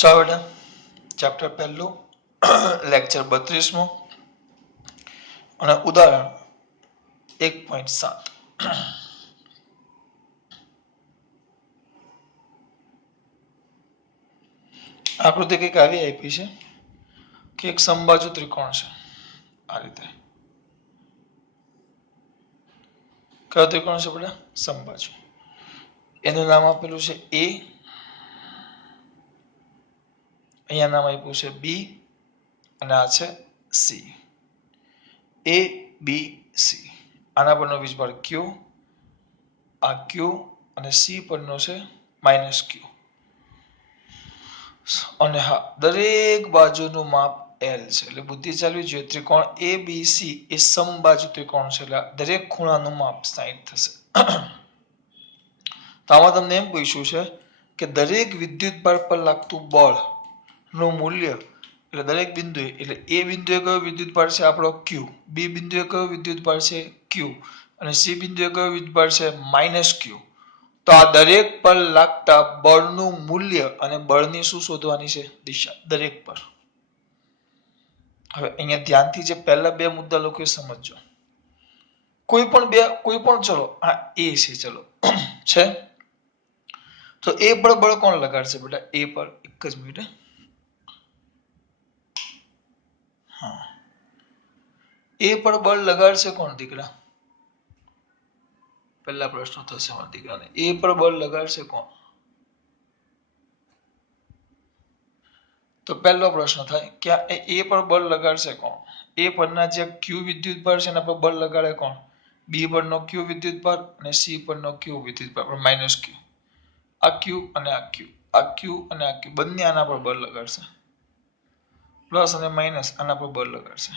ચાલો બેટા ચેપ્ટર પહેલું લેક્ચર 32મો અને ઉદાહરણ 1.7 આકૃતિ કંઈક આવી આપી છે કે એક સમબાજુ ત્રિકોણ છે આ રીતે કયો ત્રિકોણ છે બેટા સમબાજુ એનું નામ આપેલું છે એ અહીંયા નામ આપ્યું છે બી અને આ છે સી એ બી સી આના પરનો વીજભાર ક્યુ આ ક્યુ અને સી પરનો છે માઇનસ ક્યુ અને હા દરેક બાજુનું માપ એલ છે એટલે બુદ્ધિ ચાલવી જોઈએ ત્રિકોણ એ બી સી એ સમબાજુ ત્રિકોણ છે એટલે દરેક ખૂણાનું માપ 60 થશે તો આમાં તમને એમ પૂછ્યું છે કે દરેક વિદ્યુતભાર પર લાગતું બળ નું મૂલ્ય એટલે દરેક બિંદુએ એટલે એ બિંદુએ કયો વિદ્યુતભાર છે આપણો ક્યુ બી બિંદુએ કયો વિદ્યુતભાર છે ક્યુ અને સી બિંદુએ કયો વિદ્યુતભાર છે માઇનસ ક્યુ તો આ દરેક પર લાગતા બળનું મૂલ્ય અને બળની શું શોધવાની છે દિશા દરેક પર હવે અહીંયા ધ્યાનથી જે પહેલા બે મુદ્દા લોકો સમજજો કોઈ પણ ચલો આ એ છે ચલો છે તો એ પર બળ કોણ લગાડશે બેટા એ પર એક જ મિનિટ હા એ પર બળ લગાડશે કોણ દીકરા પહેલા પ્રશ્ન થશે મારા દીકરાને એ પર બળ લગાડશે કોણ તો પહેલો પ્રશ્ન થાય કે એ પર બળ લગાડશે કોણ એ પરના જે ક્યુ વિદ્યુતભાર છે એના પર બળ લગાડે કોણ બી પરનો ક્યુ વિદ્યુતભાર અને સી પરનો ક્યુ વિદ્યુતભાર માઇનસ ક્યુ આ ક્યુ અને આ ક્યુ આ ક્યુ અને આ ક્યુ બંને આના પર બળ લગાડશે પ્લસ અને માઇનસ આના પર બળ લગાડશે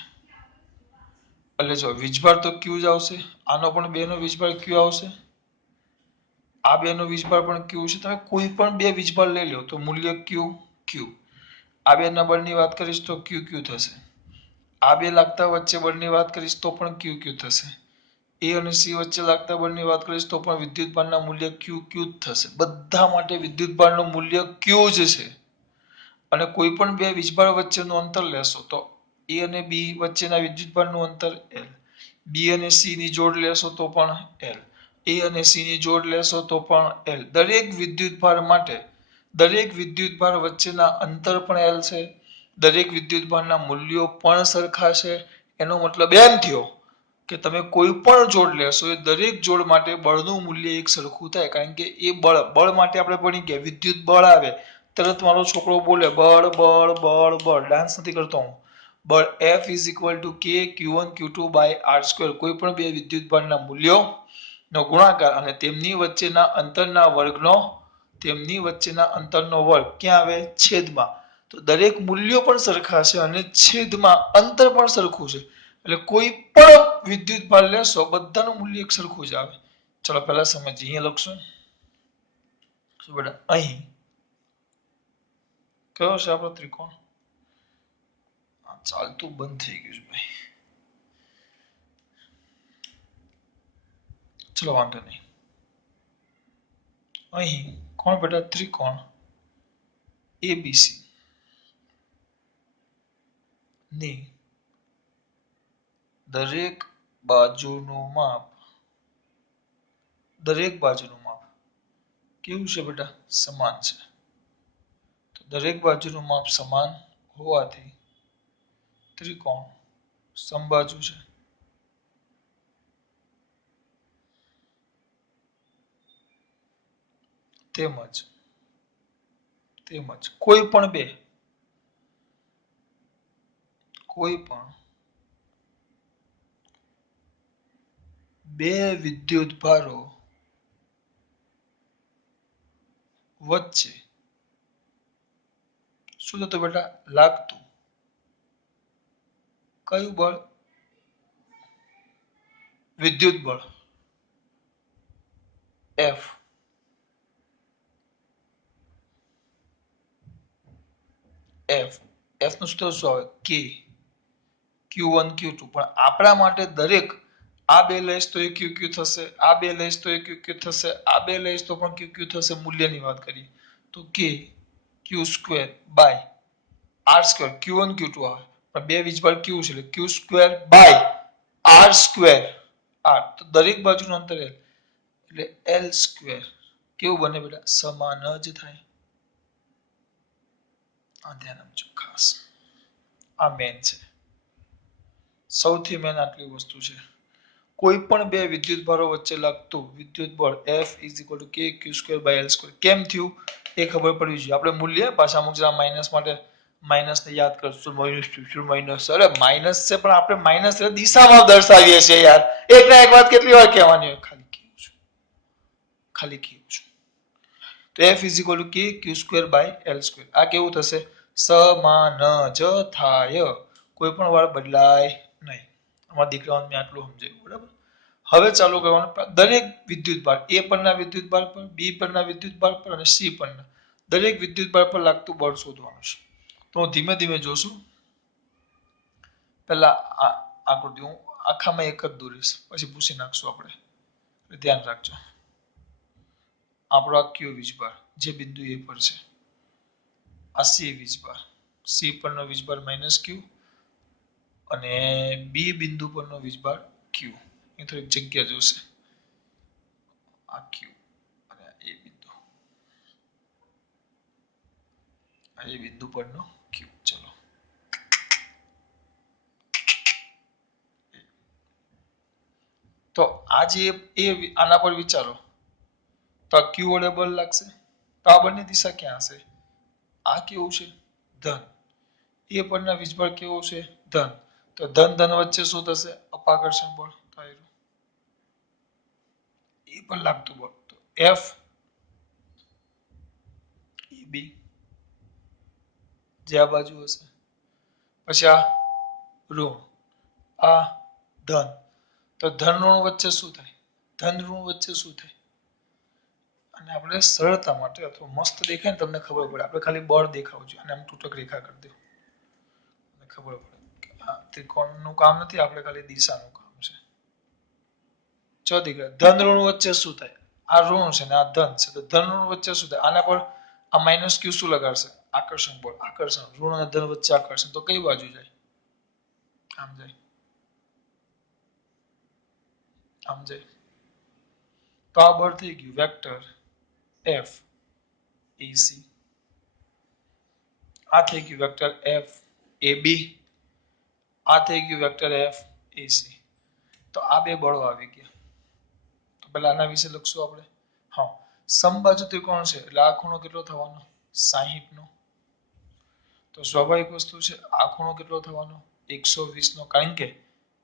એટલે જો વીજભાર તો ક્યુ જ આવશે આનો પણ બેનો વીજભાર ક્યુ આવશે આ બેનો વીજભાર પણ ક્યુ છે તમે કોઈ પણ બે વીજભાર લઈ લો તો મૂલ્ય ક્યુ ક્યુ આ બે ના બળની વાત કરીશ તો ક્યુ ક્યુ થશે આ બે લાગતા વચ્ચે બળની વાત કરીશ તો પણ ક્યુ ક્યુ થશે એ અને સી વચ્ચે લાગતા બળની વાત કરીશ તો પણ વિદ્યુતભારના મૂલ્ય ક્યુ ક્યુ જ થશે બધા માટે વિદ્યુતભારનું મૂલ્ય ક્યુ જ છે અને કોઈ પણ બે વીજભાર વચ્ચેનું અંતર લેશો તો એ અને બી વચ્ચેના વિદ્યુતભારનું અંતર એલ બી અને સી ની જોડ લેશો તો પણ એલ એ અને સી ની જોડ લેશો તો પણ એલ દરેક વિદ્યુતભાર માટે દરેક વિદ્યુતભાર વચ્ચેના અંતર પણ એલ છે દરેક વિદ્યુતભારના મૂલ્યો પણ સરખા છે એનો મતલબ એમ થયો કે તમે કોઈ પણ જોડ લેશો એ દરેક જોડ માટે બળનું મૂલ્ય એક સરખું થાય કારણ કે એ બળ માટે આપણે ભણી ગયા વિદ્યુત બળ આવે તરત મારો છોકરો બોલે બળ બળ બળ બળ ડાન્સ નથી કરતો હું બળ F = K Q1 Q2 / R². કોઈ પણ બે વિદ્યુતભારના મૂલ્યો નો ગુણાકાર અને તેમની વચ્ચેના અંતરના વર્ગનો ક્યાં આવે છેદમાં તો દરેક મૂલ્યો પણ સરખા છે અને છેદમાં અંતર પણ સરખું છે એટલે કોઈ પણ વિદ્યુતભાર લેશો બધાનું મૂલ્ય એક સરખું જ આવે ચલો પહેલા સમજીએ અહીંયા લખશું શું બેટા અહીં કયો છે આપણો ત્રિકોણ ચાલતું બંધ થઈ ગયું છે ભાઈ ચલો વાંધો નહીં અહીં કોણ બેટા ત્રિકોણ એબીસી ની દરેક બાજુનું માપ કેવું છે બેટા સમાન છે તો દરેક બાજુનું માપ સમાન હોવાથી ત્રિકોણ સમબાજુ છે તેમજ કોઈ પણ બે વિદ્યુતભારો વચ્ચે શું થતું બેટા લાગતું કયું બળ વિદ્યુત બળ F નું સૂત્ર શું આવે K Q1 Q2 પણ આપણા માટે દરેક આ બે લઈશ તો એ QQ થશે આ બે લઈશ તો એ QQ થશે આ બે લઈશ તો પણ QQ થશે મૂલ્યની વાત કરીએ તો K Q square by R square Q1 Q2 આવે પણ બે વીજભાર Q છે એટલે Q square by R square R તો દરેક બાજુનું અંતર L એટલે L સ્ક્વેર કેવું બને બેટા સમાન જ થાય આ ધ્યાન આપજો ખાસ આ મેન છે સૌથી મેન આટલી વસ્તુ છે કોઈ પણ બે વિદ્યુત ભારો વચ્ચે લાગતું વિદ્યુત બળ F = K Q2/L2 કેમ થયું એ ખબર પડવી જોઈએ આપણે મૂલ્ય પાછા અમુક જરા માઈનસ માટે માઈનસ ને યાદ કરશું માઈનસ અરે માઈનસ છે પણ આપણે માઈનસ એટલે દિશામાં દર્શાવીએ છીએ યાર એક ના એક વાત કેટલી વાર કહેવાની હોય ખાલી કેવું છું તો F = K Q2/L2 આ કેવું થશે સમાન જ થાય કોઈ પણ વાર બદલાય નહીં અમારા દીકરાઓને મેં આટલું સમજાવ્યું બરાબર હવે ચાલુ કરવાનું દરેક વિદ્યુત ભાર A પરના વિદ્યુત ભાર પર B પરના વિદ્યુત ભાર પર અને C પરના દરેક વિદ્યુત ભાર પર લાગતું બળ શોધવાનું છે તો હું ધીમે ધીમે જોશું પહેલા આકૃતિ હું આખામાં એક જ દોરીશ પછી પૂછી નાખશું આપણે ધ્યાન રાખજો આપણો આ Q વીજભાર જે બિંદુ A પર છે આ C વીજભાર C પરનો વીજભાર -Q અને B બિંદુ પરનો વીજભાર Q એ થોડીક જગ્યા જોશે આ Q અને એ બિંદુ પરનો Q ચલો તો આ જે આના પર વિચારો તો આ Q વડે બળ લાગશે તો આ બંને દિશા ક્યાં હશે આ કેવું છે ધન એ પરના વીજભાર કેવો છે ધન તો ધન ધન વચ્ચે શું થશે અપાકર્ષણ બળ થાય એ પર લાગતું બળ તો F EB જે આ બાજુ હશે પછી આ ઋણ આ ધન તો ધન ઋણ વચ્ચે શું થાય ધન ઋણ વચ્ચે શું થાય અને આપણે સરળતા માટે અથવા મસ્ત દેખાય ને તમને ખબર પડે આપણે ખાલી બળ દેખાવું જોઈએ અને આમ તૂટક રેખા કરી દો ખબર પડે આ ત્રિકોણનું કામ નથી આપણે ખાલી દિશાનું કામ છે ચો દીકરા ધન ઋણ વચ્ચે શું થાય આ ઋણ છે ને આ ધન છે તો ધન ઋણ વચ્ચે શું થાય આના પર આ -Q શું લગાડશે આકર્ષણ બળ આકર્ષણ ઋણ અને ધન વચ્ચે આકર્ષણ તો કઈ બાજુ જાય આમ જાય તો આ બળ થઈ ગયું વેક્ટર F AC આ થઈ ગયું વેક્ટર F AB આ થઈ ગયું વેક્ટર F AC તો આ બે બળો આવી ગયા તો પહેલા આના વિશે લખશું આપણે હા સમબાજુ ત્રિકોણ છે એટલે આ ખૂણો કેટલો થવાનો 60 નો તો સ્વાભાવિક વસ્તુ છે આ ખૂણો કેટલો થવાનો 120 નો કારણ કે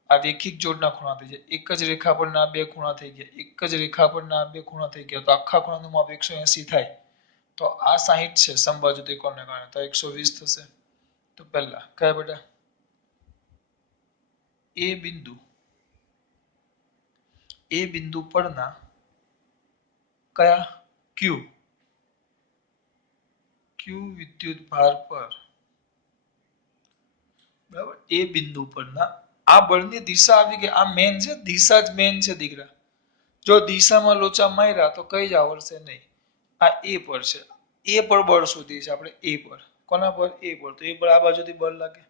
આ રેખિક જોડના ખૂણા થઈ જાય એક જ રેખા પરના બે ખૂણા થઈ ગયા એક જ રેખા પરના બે ખૂણા થઈ ગયા તો આખા ખૂણાનું માપ 180 થાય તો આ 60 છે સમબાજુ ત્રિકોણને કારણે તો 120 થશે તો પહેલા કયા બેટા એ બિંદુ પરના કયા Q વિદ્યુત ભાર પર બરાબર એ બિંદુ પરના આ બળની દિશા આવી ગઈ આ મેન છે દિશા જ મેન છે દીકરા જો દિશામાં લોચા માર્યા તો કઈ જ આવડશે નહીં આ એ પર છે એ પર બળ શોધી છે આપણે એ પર કોના પર એ પર તો એ પર આ બાજુથી બળ લાગે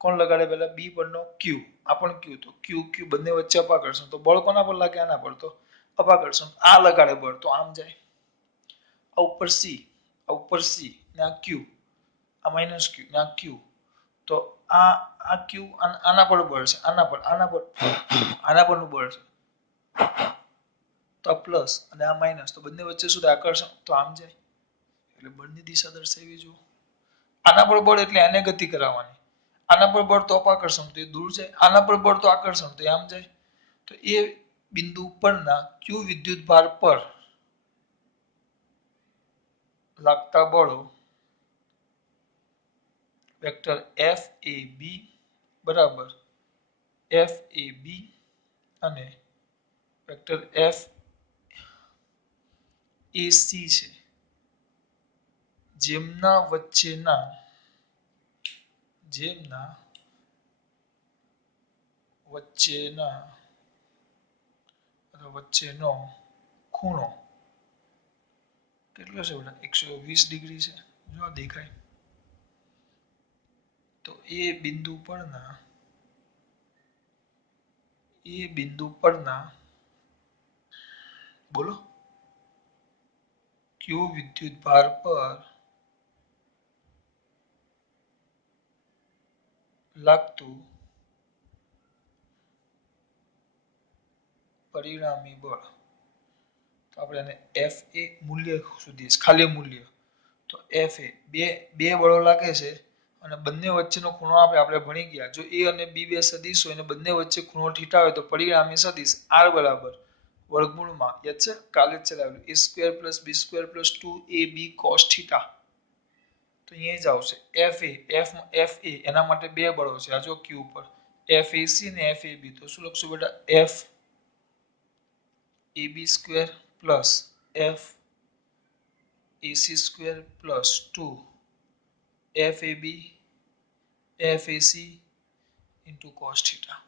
કોણ લગાડે પહેલા બી પરનો Q આ પણ Q તો Q બંને વચ્ચે અપાકર્ષણ તો બળ કોના પર લાગે આના પર તો અપાકર્ષણ આ લગાડે બળ તો આમ જાય આ ઉપર C ને આ Q આ -Q ને આ Q તો આ Q આના પર બળ છે આના પરનું બળ છે તો પ્લસ અને આ માઈનસ તો બંને વચ્ચે શું આકર્ષણ તો આમ જાય એટલે બળની દિશા દર્શાવી જુઓ આના પર બળ એટલે આને ગતિ કરાવવાની આના પર બળ તો અપાકર્ષણ તો એ દૂર જાય આના પર બળ તો આકર્ષણ તો આમ જાય તો એ બિંદુ પરના Q વિદ્યુત ભાર પર લાગતા બળો વેક્ટર FAB બરાબર FAB અને વેક્ટર FAC છે જેમના વચ્ચેનો ખૂણો કેટલો છે બેટા 120 ડિગ્રી છે જો દેખાય તો એ બિંદુ પરના બોલો ક્યુ વિદ્યુત ભાર પર લાગતું પરિણામી બળ, તો આપણે એને એફ એ મૂલ્ય સુધી ખાલી મૂલ્ય, તો એફ એ બે બળો લાગે છે અને બંને વચ્ચેનો ખૂણો આપણે ભણી ગયા. જો એ અને બી બે સદિશ હોય અને બંને વચ્ચે ખૂણો થીટા હોય તો પરિણામી સદિશ આર બરાબર વર્ગમૂળમાં યાદ છે કાલે જ ચલાવેલું a square plus B square plus 2ab cos theta. તો અહીંયા જ આવશે એફ એ એના માટે બે બળો છે આ જો ક્યુ ઉપર એફ એ સી ને એફ એ બી. તો શું લખશું બેટા F ab square plus F AC square plus 2 F A B F AC into cos theta.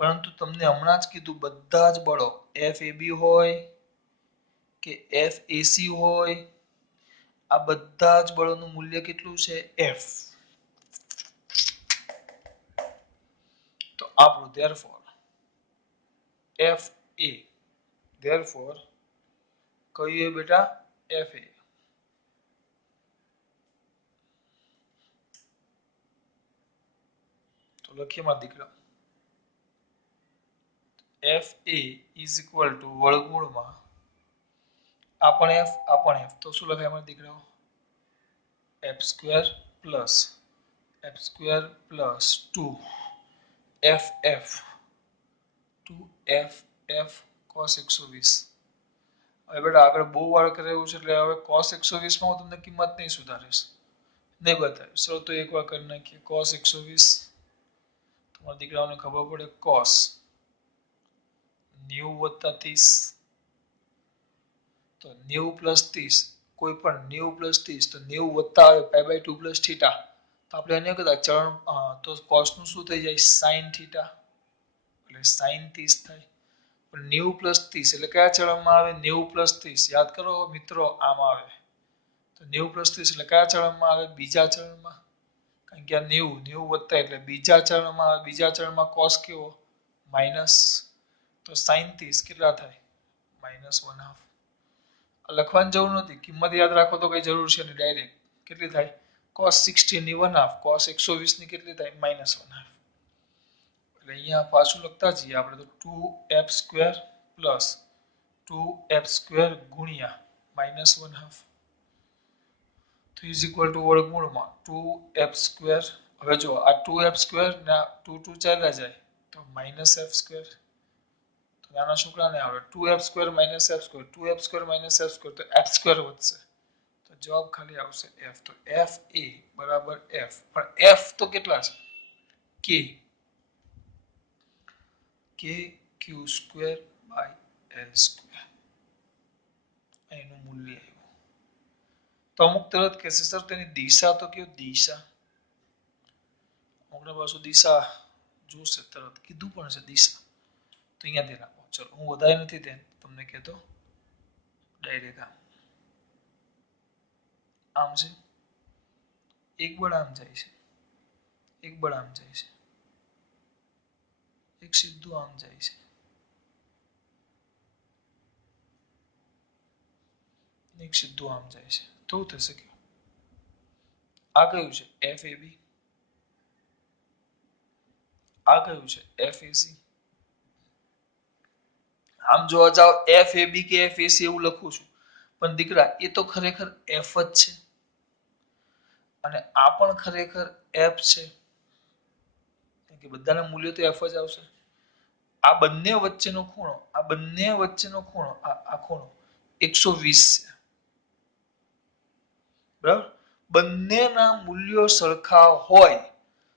પરંતુ તમને હમણાં જ કીધું બધા જ બળો એફ એ બી હોય કે એફ એસી હોય આ બધા જ બળોનું મૂલ્ય કેટલું છે એફ. તો આપણું therefore એફ એ therefore કહીએ બેટા એફ એ. તો લખીએ મારા દીકરા F A is equal to વર્ગમૂળમાં આપણ એફ તો શું લખાય મારા દીકરાઓ F square plus 2 F F 2 F F cos 120. હવે બેટા આગળ બહુ વાર કરેલું છે એટલે હવે cos 120 માં હું તમને કિંમત નહીં સુધારીશ, નહીં બતાવીશ. ચલો તો એકવાર કરી નાખીએ cos 120. તમારા દીકરાઓને ખબર પડે cos 90 + 30 તો 90 + 30 કોઈ પણ 90 + 30 તો 90 વત્તા આવે π/2 + થીટા. તો આપણે એને કહેતા ચરણ તો cos નું શું થઈ જાય sin થીટા એટલે sin 30 થાય. પણ 90 + 30 એટલે કયા ચરણમાં આવે 90 + 30 યાદ કરો મિત્રો આમ આવે. તો 90 + 30 એટલે કયા ચરણમાં આવે બીજા ચરણમાં, કારણ કે આ 90 વત્તા એટલે બીજા ચરણમાં આવે. બીજા ચરણમાં cos કેવો માઈનસ, તો sin 30 કેટલા થાય -1/2. લખવાની જરૂર નથી, કિંમત યાદ રાખો તો કઈ જરૂર છે નહીં, ડાયરેક્ટ કેટલી થાય cos 60 ની 1/2 cos 120 ની કેટલી થાય -1/2. એટલે અહીંયા પાછું લખતા જઈએ આપણે તો 2f² પ્લસ 2f² ગુણ્યા -1/2 તો ઇઝ ઇક્વલ ટુ વર્ગમૂળમાં 2f². હવે જો આ 2f² ના 2 ચાલ્યા જાય તો -f². તો નાના છોકરાને આવડે 2f² -f², 2f² -f² તો f² વધશે. તો જવાબ ખાલી આવશે f. તો f એ બરાબર f. પણ f તો કેટલા છે k kq²/l². એનું મૂલ્ય આવ્યું. તો અમુક તરત કહેશે સર તેની દિશા તો કયો દિશા, અમુકને પાછું દિશા જોશે તરત કીધું પણ છે દિશા. તો અહીંયાથી રાખો. ચલો હું વધારે નથી તમને કહેતો, ડાયરેક્ટ આમ છે એક બળ આમ જાય છે, એક બળ આમ જાય છે, એક સીધું આમ જાય છે, એક સીધું આમ જાય છે. તો થશે કે આ કયું છે એફ એ બી, આ કયું છે એફ એ સી. આમ જોવા જાવ એફ એ બી કે એફ એ સી એવું લખું છું, પણ દીકરા એ તો ખરેખર એફ જ છે અને આ પણ ખરેખર એફ છે, કે બધાના મૂલ્યો તો એફ જ આવશે. આ બંને વચ્ચેનો ખૂણો આ ખૂણો 120 છે. બરાબર, બંનેના મૂલ્યો સરખા હોય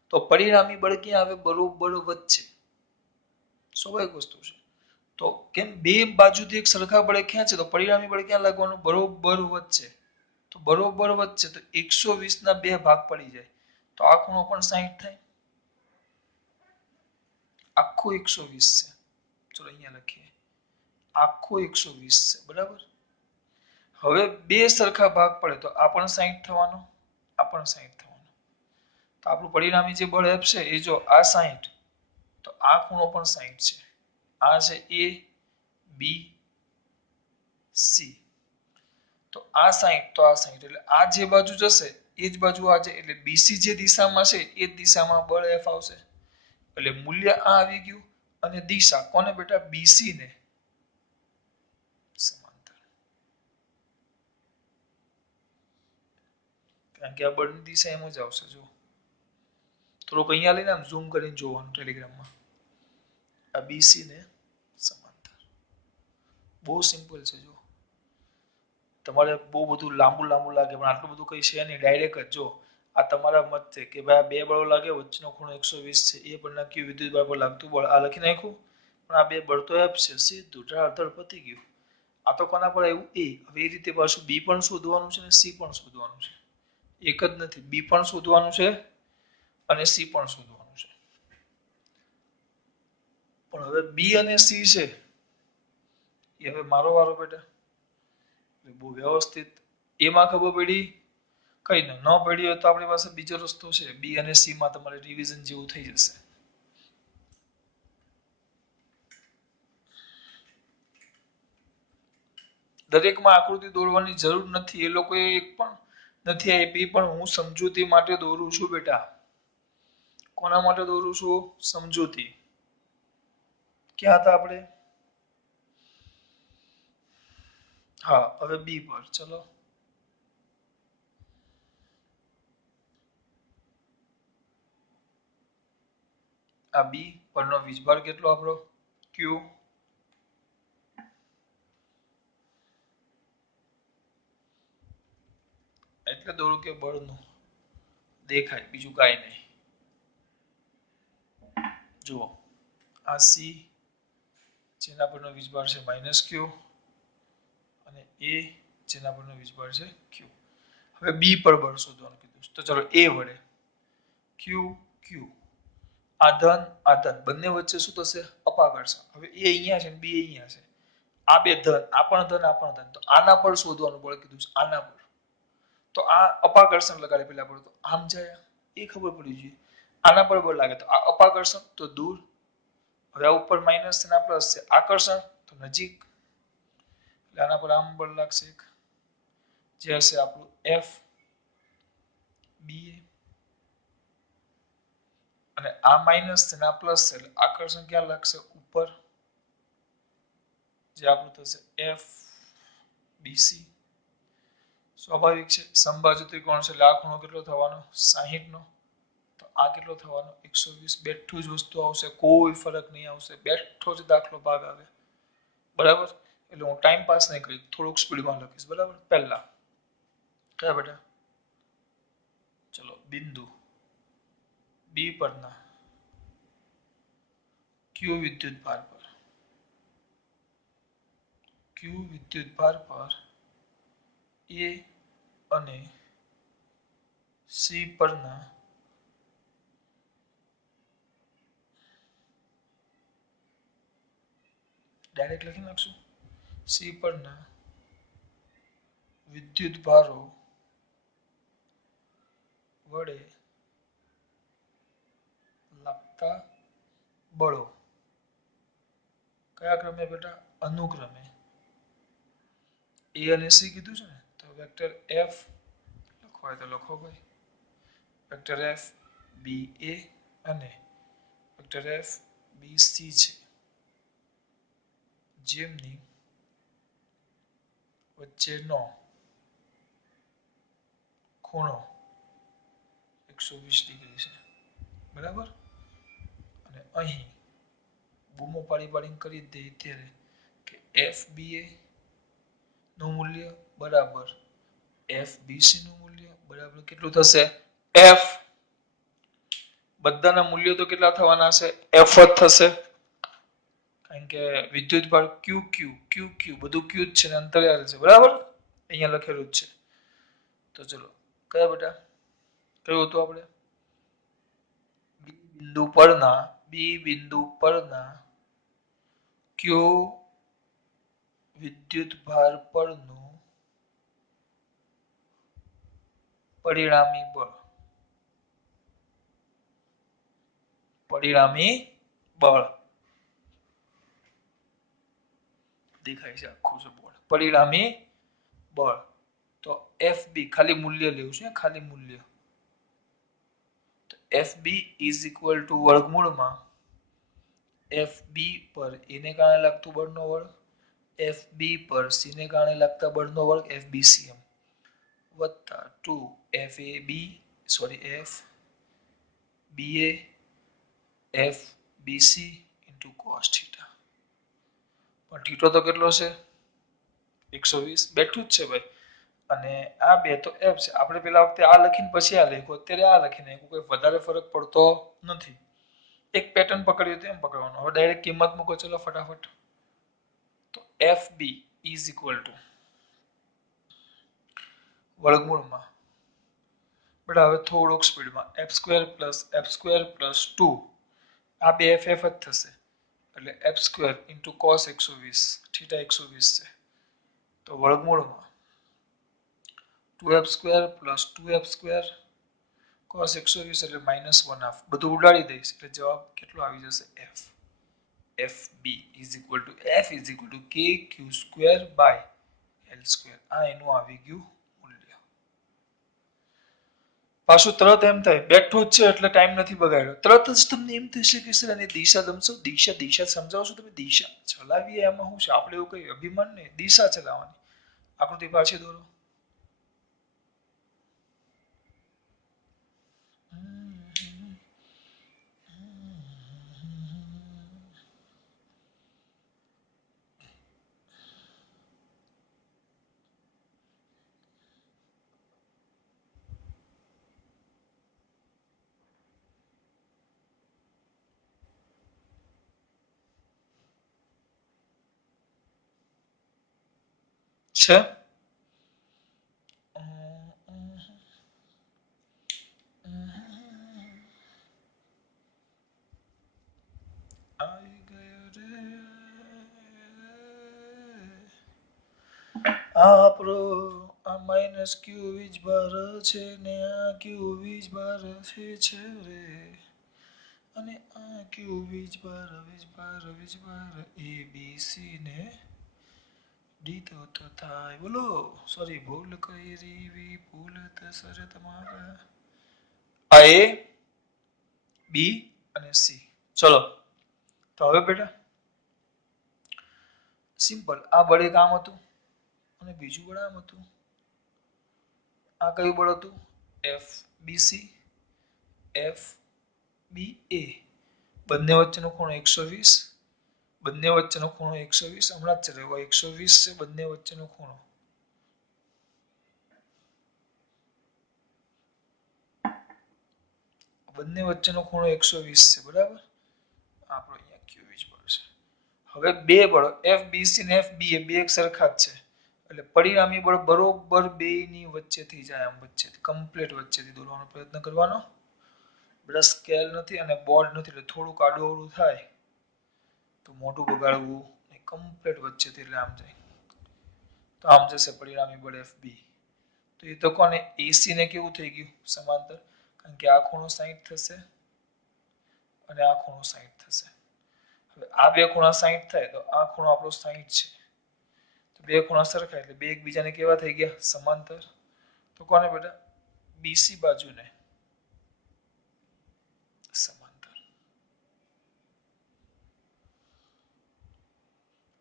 તો પરિણામી બળ ક્યાં આવે બરોબર વચ્ચે. સ્વાભાવિક વસ્તુ છે. તો કેમ બે બાજુથી એક સરખા બળે ખેંચે તો પરિણામી બળ ક્યાં લાગવાનું બરોબર વચ્ચે. તો બરોબર વચ્ચે તો 120 ના બે ભાગ પડી જાય તો આ ખૂણો પણ 60 થાય. આખો 120 છે. ચલો અહીંયા લખીએ આખો 120 છે બરાબર. હવે બે સરખા ભાગ પડે તો આ પણ 60 થવાનો, આ પણ 60 થવાનો. તો આપણું પરિણામી જે બળ F છે એ જો આ 60 તો આ ખૂણો પણ 60 છે. આ છે A B C. તો આ 60 તો આ 60 એટલે આ જે બાજુ જશે એ જ બાજુ આ છે એટલે BC જે દિશામાં છે એ જ દિશામાં બળ F આવશે. એટલે મૂલ્ય આ આવી ગયું અને દિશા કોને બેટા BC ને સમાંતર. કારણ કે આ બળની દિશા એમ જ આવશે. જો થોડુંક અહીંયા લઈને આમ ઝૂમ કરીને જોવાનું ટેલિગ્રામમાં. આ BC ને સમાંતર. બહુ સિમ્પલ છે. જો તમારે બહુ બધું લાંબુ લાગે પણ આટલું બધું કઈ છે નહીં, ડાયરેક્ટ જ જો આ તમારા મત છે કે ભાઈ આ બે બળો લાગે વચ્ચેનો ખૂણો 120 છે એ બળના ક્યુ વિદ્યુતભાર પર લાગતું બળ આ લખી નાખ્યું. પણ આ બે બળ તો F છે સીધું ઢાળધડ પતી ગયું. આ તો કોના પર આવ્યું A. હવે એ રીતે પાછું B પણ શોધવાનું છે અને C પણ શોધવાનું છે. એક જ નથી, B પણ શોધવાનું છે અને C પણ શોધવાનું છે. પણ હવે B અને C છે એ હવે મારો વારો બેટા. બહુ વ્યવસ્થિત એમાં ખબર પડી કઈ ન પડી હોય તો આપણી પાસે બીજો રસ્તો છે. B અને C માં તમારે રિવિઝન જેવું થઈ જશે. દરેકમાં આકૃતિ દોરવાની જરૂર નથી, એ લોકોએ એક પણ નથી આપી, પણ હું સમજૂતી માટે દોરું છું બેટા. કોના માટે દોરું છું? સમજૂતી. ક્યાં હતા આપણે? હા, હવે B પર ચલો. આ B પરનો વીજભાર કેટલો આપણો? Q. એટલે દોરું કે બળનું દેખાય, બીજું કાંઈ નહીં. જુઓ આ C જેના પરનો વીજભાર છે -Q અને A જેના પરનો વીજભાર છે Q. હવે B પર બળ શોધવાનું કીધું તો ચલો A વડે Q Q આ ધન બંને વચ્ચે શું થશે? અપાકર્ષણ. હવે A અહીંયા છે ને B અહીંયા છે. આ બે ધન, આ પણ ધન તો આના પર શોધવાનું બળ કીધું છે. આના પર તો આ અપાકર્ષણ લગાડે પેલા પર તો આમ જાય એ ખબર પડી જોઈએ. આના પર બળ લાગે તો આ અપાકર્ષણ તો દૂર. હવે આ ઉપર માઇનસ છે ને આ પ્લસ છે. આકર્ષણ તો નજીક. એટલે આના પર આમ બળ લાગશે જે હશે આપણું F B અને આ માઇનસ છે ને આ પ્લસ છે એટલે આકર્ષણ ક્યાં લાગશે? ઉપર. જે આપણું થશે F BC. સ્વાભાવિક છે સમબાજુ ત્રિકોણ છે એટલે આ ખૂણો કેટલો થવાનો? 60 નો. તો આ કેટલો થવાનો? 120. બેઠું જ વસ્તુ આવશે, કોઈ ફરક નહીં આવશે. બેઠો જ દાખલો ભાગ આવે. બરાબર. એટલે હું ટાઈમ પાસ નહીં કરીશ, થોડુંક સ્પીડમાં લખીશ. બરાબર. પહેલા કયા બેટા? ચલો બિંદુ B પરના Q વિદ્યુતભાર પર A અને C પરના ડાયરેક્ટ લખી નાખશું. C પરના વિદ્યુતભારો વડે લાગતા બળો કયા ક્રમે બેટા? અનુક્રમે. A અને C કીધું છે ને તો વેક્ટર F લખવાય તો લખો ભાઈ. વેક્ટર F BA અને વેક્ટર F BC છે જેમની વચ્ચેનો ખૂણો 120 ડિગ્રી છે. બરાબર. અને અહીં બૂમો પાડીને કરી દે ત્યારે કે FBA નું મૂલ્ય બરાબર FBC નું મૂલ્ય બરાબર કેટલું થશે? F. બધાના મૂલ્યો તો કેટલા થવાના છે? F જ થશે. કારણ કે વિદ્યુતભાર QQ બધું Q જ છે ને અંતરિયાળ છે. બરાબર. અહીંયા લખેલું જ છે. તો ચલો કયા બેટા? કયું હતું આપણે? B બિંદુ પરના Q વિદ્યુતભાર પરનું પરિણામી બળ દેખાય છે આખું છે બોર્ડ પરિણામી બળ તો FB ખાલી મૂલ્ય લેવું છે ખાલી મૂલ્ય તો FB ઇઝ ઇક્વલ ટુ વર્ગમૂળમાં FB પર એને કારણે લાગતું બળનો વર્ગ FB પર C ને કારણે લાગતા બળનો વર્ગ FBCM વત્તા 2 FBA FBC into cos theta પણ થીટો તો કેટલો છે 120 બેઠું જ છે ભાઈ અને આ બે તો f છે આપણે પેલા વખતે આ લખીને પછી આ લખ્યું અત્યારે આ લખીને કોઈ વધારે ફરક પડતો નથી એક પેટર્ન પકડ્યું તો એમ પકડવાનું હવે ડાયરેક્ટ કિંમત મૂકો ચલો ફટાફટ તો FB ઇઝ ઇક્વલ ટુ વર્ગમૂળમાં બેટા હવે થોડુંક સ્પીડમાં f² + 2 આ બે ff જ થશે એટલે f² ઇન્ટુ cos 120 થીટા 120 છે તો વર્ગમૂળમાં 2f² + 2f² cos 120 એટલે -1/2 બધું ઉડાડી દઈશ એટલે જવાબ કેટલો આવી જશે f FB is equal to f is equal to kq²/l² આ એનું આવી ગયું મૂલ્ય પાછું તરત એમ થાય બેઠું જ છે એટલે ટાઈમ નથી બગાડ્યો તરત જ તમને એમ થશે કે સર આની દિશા સમજો દિશા સમજાવશો તમે દિશા ચલાવીએ એમાં શું છે આપણે એવું કઈ અભિમાન નહીં દિશા ચલાવવાની આકૃતિ પાછી દોરો છે આપણો આ માઇનસ ક્યુ વીજભાર છે ને આ ક્યુ વીજભાર છે રે અને આ ક્યુ વીજભાર ABC ને ડી તો થાય બોલો સોરી ભૂલ કરી વિપુલ સર તમારા આ A B અને C ચલો તો હવે બેટા સિમ્પલ આ બળ એક આમ હતું અને બીજું બળ આમ હતું આ કયું બળ હતું FBC FBA બંને વચ્ચેનો ખૂણો 120 બંને વચ્ચેનો ખૂણો 120 હમણાં જ ચલાવ્યો 120 છે બંને વચ્ચેનો ખૂણો બંને વચ્ચેનો ખૂણો 120 છે બરાબર આપણો અહીંયા ક્યુ વીજભાર છે હવે બે બળ FBC ને FBA બે એક સરખા જ છે એટલે પરિણામી બળ બરોબર બેયની વચ્ચેથી જાય આમ વચ્ચેથી કમ્પ્લીટ વચ્ચેથી દોરવાનો પ્રયત્ન કરવાનો બેટા સ્કેલ નથી અને બોર્ડ નથી એટલે થોડુંક આડું થાય તો મોટું બગાડવું કમ્પ્લીટ વચ્ચેથી એટલે આમ જાય તો આમ જશે પરિણામી બળ FB તો એ તો કોને AC ને કેવું થઈ ગયું સમાંતર કારણ કે આ ખૂણો 60 થશે અને આ ખૂણો 60 થશે હવે આ બે ખૂણા 60 થાય તો આ ખૂણો આપણો 60 છે તો બે ખૂણા સરખા એટલે બે એકબીજાને કેવા થઈ ગયા સમાંતર તો કોને બેટા BC બાજુને સમાંતર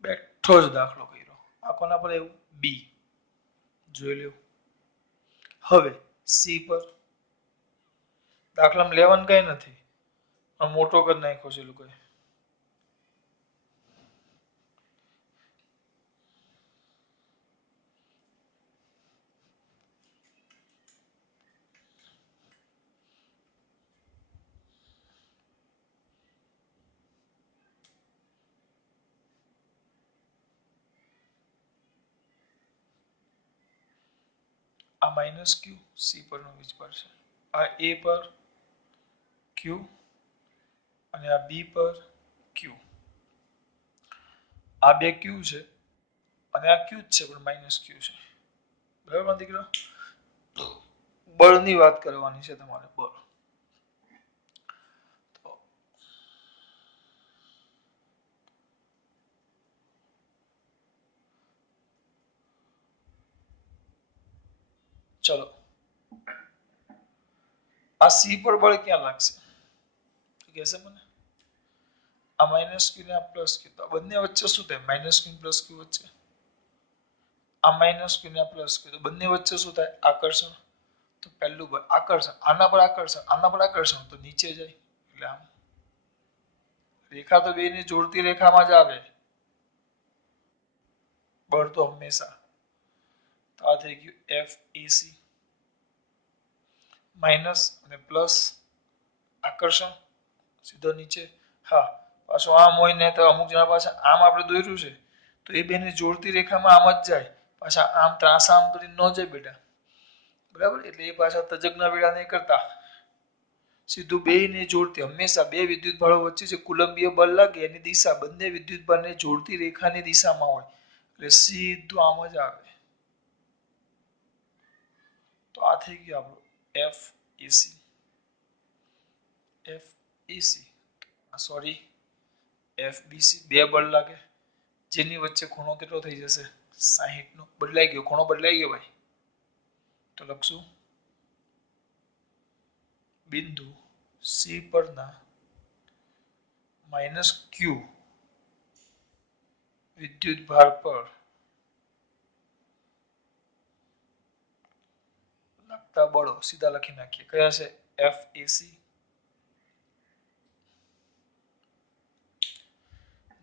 બેઠો જ દાખલો કર્યો આ કોના પર એવું B જોઈ લ્યો હવે C પર દાખલામાં લેવાનું કઈ નથી પણ મોટો કરી નાખ્યો છે લોકોએ આ માઇનસ ક્યુ સી પરનો વીજભાર છે આ એ પર ક્યુ અને આ બી પર ક્યુ આ બે ક્યુ છે અને આ ક્યુ જ છે પણ માઇનસ ક્યુ છે બરાબર દીકરા બળની વાત કરવાની છે તમારે. બળ તો ચલો આ સી પર બળ ક્યાં લાગશે કહેશે મને? આ માઇનસ ક્યુ ને આ પ્લસ ક્યુ, તો બંને વચ્ચે શું થાય? માઇનસ ક્યુ પ્લસ ક્યુ વચ્ચે આ માઇનસ ક્યુ ને આ પ્લસ ક્યુ, તો બંને વચ્ચે શું થાય? આકર્ષણ. તો પહેલું બળ આકર્ષણ, આના પર આકર્ષણ, આના પર આકર્ષણ, તો નીચે જાય. એટલે આમ રેખા તો બે ની જોડતી રેખામાં જ આવે બળ તો હંમેશા. તો આ થઈ ગયું એફ એસી માઇનસ અને પ્લસ આકર્ષણ સીધો નીચે. હા પાછું આમ હોય ને તો અમુક જણા પાછા આમ આપણે દોર્યું છે તો એ બેને જોડતી રેખામાં આમ જ જાય, પાછા આમ ત્રાસા આમ કરીને ન જાય બેટા, બરાબર? એટલે એ પાછા તજજ્ઞ વેળા નહીં કરતા, સીધું બે ને જોડતી હંમેશા બે વિદ્યુત બળો વચ્ચે જે કુલંબીય બળ લાગે એની દિશા બંને વિદ્યુત બળને જોડતી રેખાની દિશામાં હોય એટલે સીધું આમ જ આવે. તો આ થઈ ગયું આપણું એફ એસી. એફ એસી સોરી એફ બીસી બે બળ લાગે જેની વચ્ચે ખૂણો કેટલો થઈ જશે? 60 નો. બદલાઈ ગયો, ખૂણો બદલાઈ ગયો ભાઈ. તો લખશું બિંદુ સી પરના માઇનસ ક્યુ વિદ્યુત ભાર પર લાગતા બળો સીધા લખી નાખીએ. કયા છે? એફ એસી.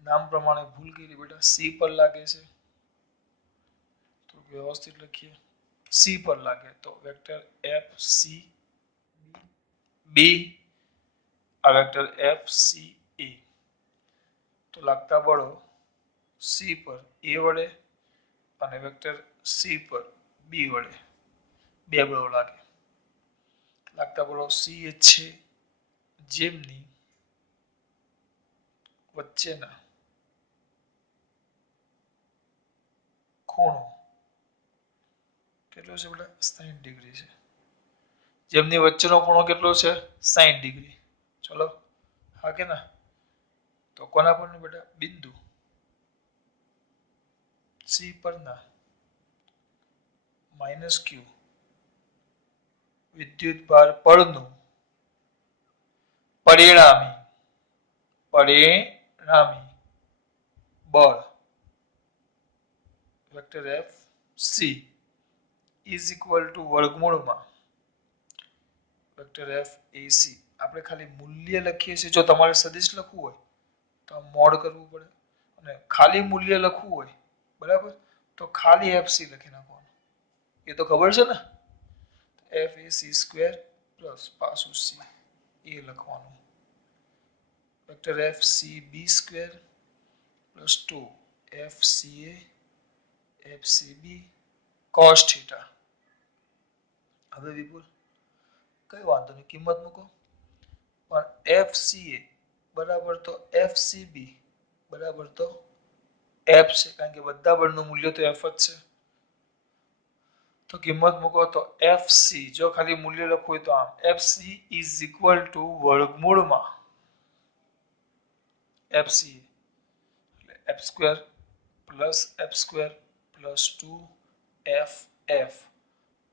નામ પ્રમાણે ભૂલ કરી બેટા, સી પર લાગે છે તો વ્યવસ્થિત લખીએ. સી પર લાગે તો વેક્ટર એફ સી બી, આ વેક્ટર એફ સી એ. તો લાગતા બળો સી પર એ વડે અને વેક્ટર સી પર બી વડે બે બળો લાગે. લાગતા બળો સી એ છે જેમની વચ્ચેના ખૂણો કેટલો છે બેટા? 60 ડિગ્રી છે. જેમની વચ્ચેનો ખૂણો કેટલો છે? 60 ડિગ્રી. ચલો હા કે ના? તો કોના પરનું બેટા? બિંદુ સી પરના માઇનસ ક્યુ વિદ્યુત ભાર પરનું પરિણામી બળ vector F she is equal to વર્ગમૂળમાં વેક્ટર એફ એસી. આપણે ખાલી મૂલ્ય લખીએ છીએ. જો તમારે સદિશ લખવું હોય તો મોડ કરવું પડે, અને ખાલી મૂલ્ય લખવું હોય બરાબર તો ખાલી એફસી લખી નાખવાનું. એ તો ખબર છે ને? F A C square plus પાછું સી એ લખવાનું. Vector F C B square plus 2 F C A F C B cos theta. હવે વિપુલ કઈ વાંધો નહીં, કિંમત મૂકો. પણ એફ સી એ બરાબર તો એફ સી બી બરાબર તો એફ છે, કારણ કે બધા બળનું મૂલ્ય તો એફ જ છે. તો કિંમત મૂકો તો એફ સી, જો ખાલી મૂલ્ય લખવું હોય તો આમ F she is equal to વર્ગમૂળમાં એફ સી એટલે F square plus F square plus 2 F F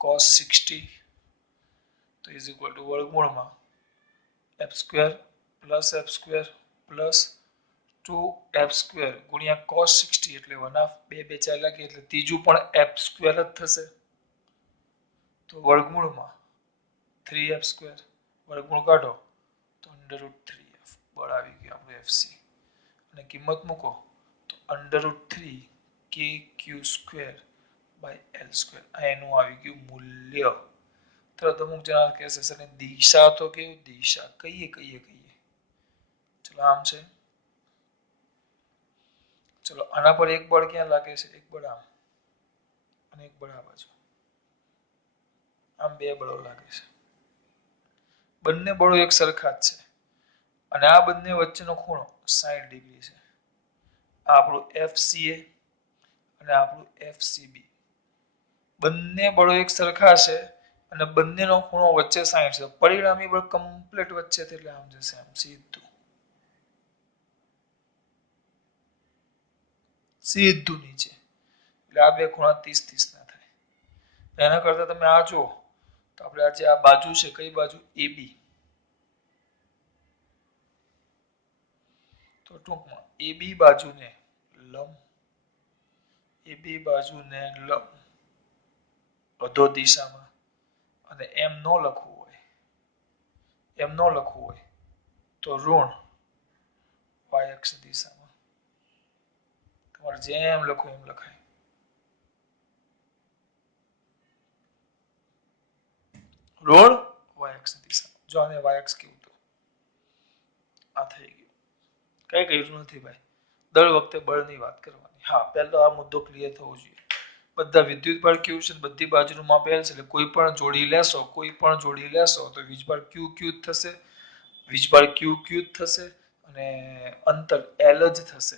cos 60 તો ઇઝ ઇક્વલ ટુ વર્ગમૂળમાં F square plus 2 F square ગુણ્યા કોસ 60 એટલે 1/2 બે બે ચાર લાગે એટલે ત્રીજું પણ એફ સ્ક્વેર જ થશે. તો વર્ગમૂળમાં 3f સ્ક્વેર વર્ગમૂળ કાઢો તો √3f બળ આવી ગયું આપણું એફસી. અને કિંમત મૂકો તો √3 kq square by L square. આ એનું આવી ગયું મૂલ્ય. તરત અમુક જણા કહેશે સર દિશા તો કેવું? દિશા કહીએ. ચલો આમ છે. ચલો આના પર એક બળ ક્યાં લાગે છે? એક બળ આમ અને એક બળ આ બાજુ. આમ બે બળો લાગે છે. બંને બળો એક સરખા જ છે અને આ બંને વચ્ચેનો ખૂણો 60 ડિગ્રી છે. આ આપણું એફસીએ અને આપણું એફસીબી બંને બળો એક સરખા છે અને બંનેનો ખૂણો વચ્ચે 60 છે. પરિણામી બળ કમ્પ્લીટ વચ્ચે એટલે આમ જશે આમ સીધું નીચે. એટલે આ બે ખૂણા 30-30 ના થાય. એના કરતા તમે આ જુઓ તો આપણે આજે આ બાજુ છે કઈ બાજુ AB, તો ટૂંકમાં AB બાજુને લંબ, AB બાજુને લંબ અધો દિશામાં, અને એમ ન લખવું હોય તો ઋણ y અક્ષ દિશામાં. તમારે જેમ લખવું એમ લખાય. ઋણ y અક્ષ દિશામાં. જો આને y અક્ષ કેવું તો આ થઈ ગયું. કઈ કર્યું નથી ભાઈ. દર વખતે બળની વાત કરવાની. હા, પહેલો આ મુદ્દો ક્લિયર થવો જોઈએ. બધા વિદ્યુત બળ ક્યુ છે, બધી બાજુનું માપેલ છે, એટલે કોઈ પણ જોડી લેશો તો વીજબળ ક્યુ ક્યુ જ થશે. વીજબળ ક્યુ ક્યુ જ થશે અને અંતર L જ થશે.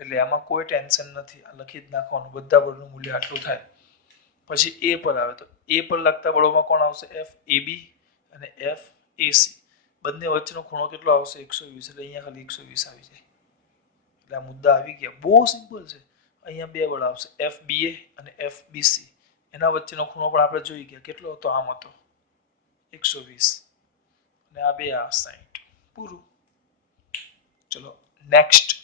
એટલે આમાં કોઈ ટેન્શન નથી. આ લખી જ નાખવાનું. બધા બળનું મૂલ્ય આટલું થાય. પછી A પર આવે તો A પર લાગતા બળોમાં કોણ આવશે? FAB અને FAC. બંને વચ્ચેનો ખૂણો કેટલો આવશે? 120. એટલે અહીંયા ખાલી 120 આવી જાય. એટલે આ મુદ્દા આવી ગયા. બહુ સિમ્પલ છે. અહીંયા બે બળ આવશે, FBA અને FBC. એના વચ્ચેનો ખૂણો પણ આપણે જોઈ ગયા. કેટલો હતો? આમ હતો 120 અને આ બે આ 60. પૂરું. ચલો નેક્સ્ટ.